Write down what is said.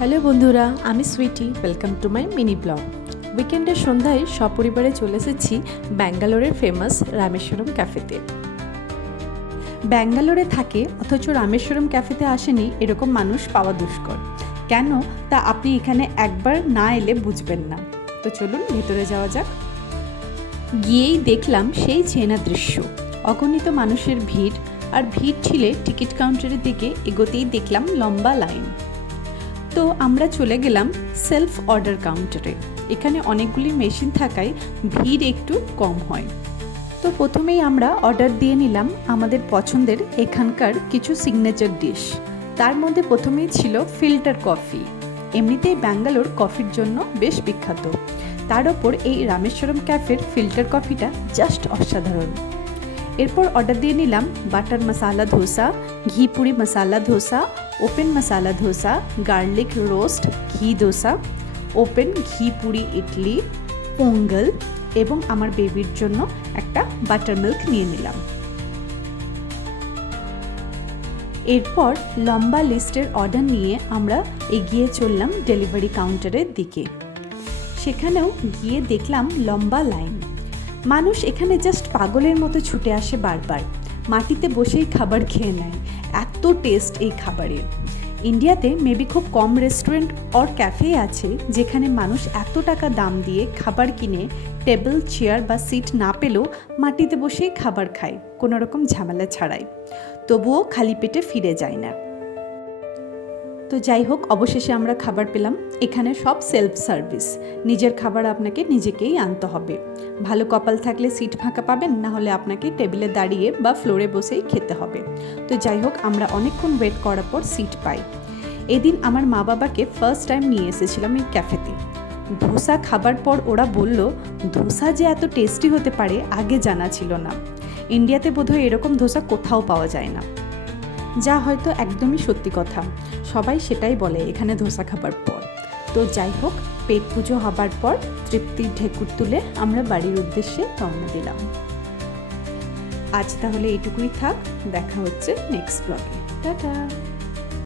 Hello বন্ধুরা, আমি Sweety. Welcome to my mini blog. উইকেন্ডের সন্ধ্যায় সপরিবারে চলে এসেছি ব্যাঙ্গালোরের ফেমাস রামেশ্বরম ক্যাফেতে। ব্যাঙ্গালোরে থাকে অথচ রামেশ্বরম ক্যাফেতে আসেনি এরকম মানুষ পাওয়া দুষ্কর। কেন তা আপনি এখানে একবার না এলে বুঝবেন না। তো চলুন ভেতরে যাওয়া যাক। গিয়েই দেখলাম সেই চেনা দৃশ্য, অগণিত মানুষের ভিড়, আর ভিড় ঠেলে টিকিট কাউন্টারের দিকে এগোতেই দেখলাম লম্বা লাইন। তো আমরা চলে গেলাম সেলফ অর্ডার কাউন্টারে। এখানে অনেকগুলি মেশিন থাকায় ভিড় একটু কম হয়। তো প্রথমেই আমরা অর্ডার দিয়ে নিলাম আমাদের পছন্দের এখানকার কিছু সিগনেচার ডিশ। তার মধ্যে প্রথমেই ছিল ফিল্টার কফি। এমনিতেই ব্যাঙ্গালোর কফির জন্য বেশ বিখ্যাত, তার ওপর এই রামেশ্বরম ক্যাফের ফিল্টার কফিটা জাস্ট অসাধারণ। এরপর অর্ডার দিয়ে নিলাম বাটার মশালা ধোসা, ঘি পুরি মশালা ধোসা, ওপেন মশালা ধোসা, গার্লিক রোস্ট ঘি ধোসা, ওপেন ঘি পুরি ইডলি, পোঙ্গল এবং আমার বেবির জন্য একটা বাটার মিল্ক নিয়ে নিলাম। এরপর লম্বা লিস্টের অর্ডার নিয়ে আমরা এগিয়ে চললাম ডেলিভারি কাউন্টারের দিকে। সেখানেও গিয়ে দেখলাম লম্বা লাইন। মানুষ এখানে জাস্ট পাগলের মতো ছুটে আসে বারবার, মাটিতে বসেই খাবার খেয়ে নেয়। এত টেস্ট এই খাবারের। ইন্ডিয়াতে মেবি খুব কম রেস্টুরেন্ট অর ক্যাফে আছে যেখানে মানুষ এত টাকা দাম দিয়ে খাবার কিনে টেবিল চেয়ার বা সিট না পেলেও মাটিতে বসেই খাবার খায়, কোনো রকম ঝামেলা ছাড়াই। তবুও খালি পেটে ফিরে যায় না। তো যাই হোক, অবশেষে আমরা খাবার পেলাম। এখানে সব সেলফ সার্ভিস, নিজের খাবার আপনাকে নিজেকেই আনতে হবে। ভালো কপাল থাকলে সিট ফাঁকা পাবেন, না হলে আপনাকে টেবিলে দাঁড়িয়ে বা ফ্লোরে বসেই খেতে হবে। তো যাই হোক, আমরা অনেকক্ষণ ওয়েট করার পর সিট পাই। এদিন আমার মা বাবাকে ফার্স্ট টাইম নিয়ে এসেছিলাম এই ক্যাফেতে। ধোসা খাবার পর ওরা বলল, ধোসা যে এত টেস্টি হতে পারে আগে জানা ছিল না। ইন্ডিয়াতে বোধহয় এরকম ধোসা কোথাও পাওয়া যায় না, যা হয়তো একদমই সত্যি কথা। সবাই সেটাই বলে এখানে ধোসা খাবার পর। তো যাই হোক, পেট পুজো হবার পর তৃপ্তির ঢেকুর তুলে আমরা বাড়ির উদ্দেশ্যে রওনা দিলাম। আজ তাহলে এইটুকুই থাক, দেখা হচ্ছে নেক্সট ব্লগে। টাটা।